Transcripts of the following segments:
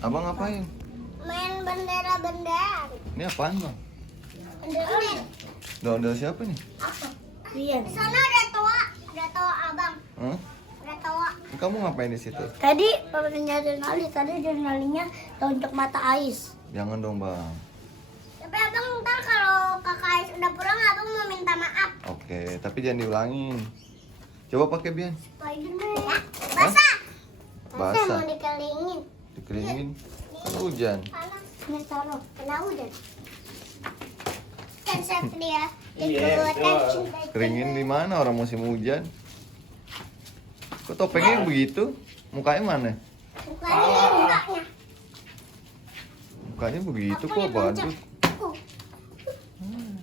Abang ngapain? Main bendera-bendera. Ini apaan bang? Bendera. Ondel siapa nih? Apa? Rian. Di sana ada toa abang. Hah? Ada toa. Kamu ngapain di situ? Tadi papanya Denali, tadi Denalinya tonjok mata Ais. Jangan dong bang. Tapi abang ntar kalau kakak Ais udah pulang abang mau minta maaf. Oke, tapi jangan diulangin. Coba pakai Bian. Spiderman. Ya, basah. Basah. Mau dikelilingin. Dikeringin. Kan hujan. Panas. Ini taruh. Kena hujan. Kan chef dia. Iya, Keringin di mana orang musim hujan? Kok topengnya begitu? Mukanya mana? Mukanya ini mukanya. Mukanya begitu Aku kok yang loncat. badut.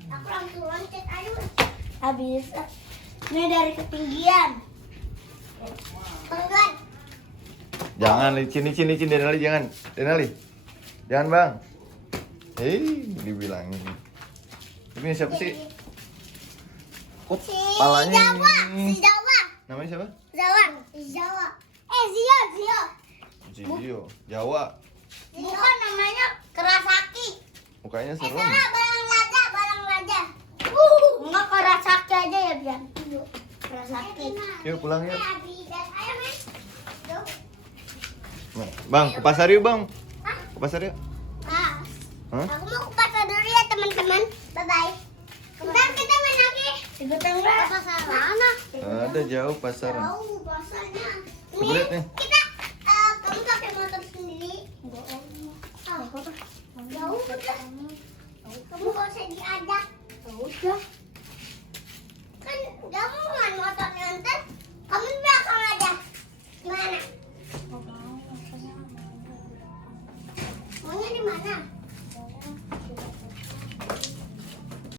Aku langsung loncat aja. Habis. Ini dari ketinggian. Tungguan. Jangan licin Denali jangan. Denali. Jangan bang. Dibilangin. Ini siapa sih? Kok Si palanya Jawa. ini? Si Jawa. Namanya siapa? Jawa. Jawa. Zio. Gio. Jawa. Bukan namanya Kerasaki. Mukanya serem. Sana barang raja. Enggak Karasaki aja ya, Bian. Karasaki. Yuk pulang yuk. Ayo, men. Yuk. Nah, bang, ke pasar yuk bang. Hah? Ke pasar yuk. Ah, Hah? aku mau ke pasar dulu ya, teman-teman. Bye-bye. Bentar kita main lagi. Ikutan enggak? Pasar mana? Ada jauh pasaran. Jauh pasarnya. Sebelah nih. Kita, kamu pakai motor sendiri? Ah, jauh udah. Kamu gak usah diajak. Udah. Kan kamu main motor nganter, kamu di belakang aja. Gimana? Maunya di mana?